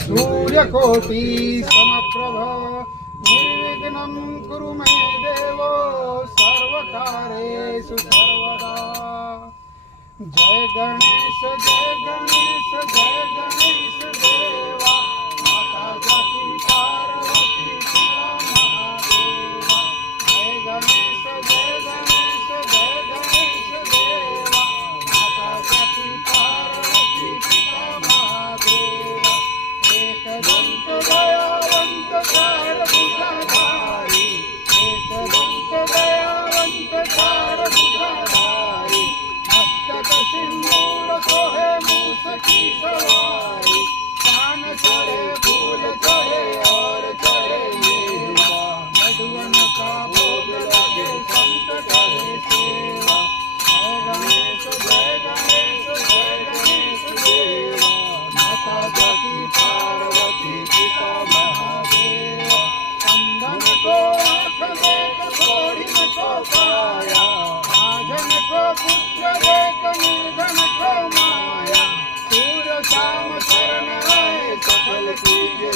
सूर्यकोटि समप्रभ निर्विघ्नं कुरु मे देव सर्वकार्येषु सर्वदा। जय गणेश जय गणेश जय गणेश देवा माता जाती पार्वती पिता महादेवा। जय गणेश जय गणेश जय गणेश देवा माता जाती पार्वती पिता महादेवा। एकदंत दयावंत चार भुजाधारी एकदंत दयावंत चार भुजाधारी मस्तक सिंदूर सोहे मूसकी सवारी। कान चढ़े फूल चढ़े और चढ़े मेवा मधुवन का भोग लगे संत करे सेवा। जय गणेश जय गणेश जय गणेश देवा माता जाती पार्वती पिता महादेवा। अंधन को आँख देख थोड़ी को पाया राजन को पुत्र देख निर्धन को माया। सूर्य शाम शरण आए सकल कीजिए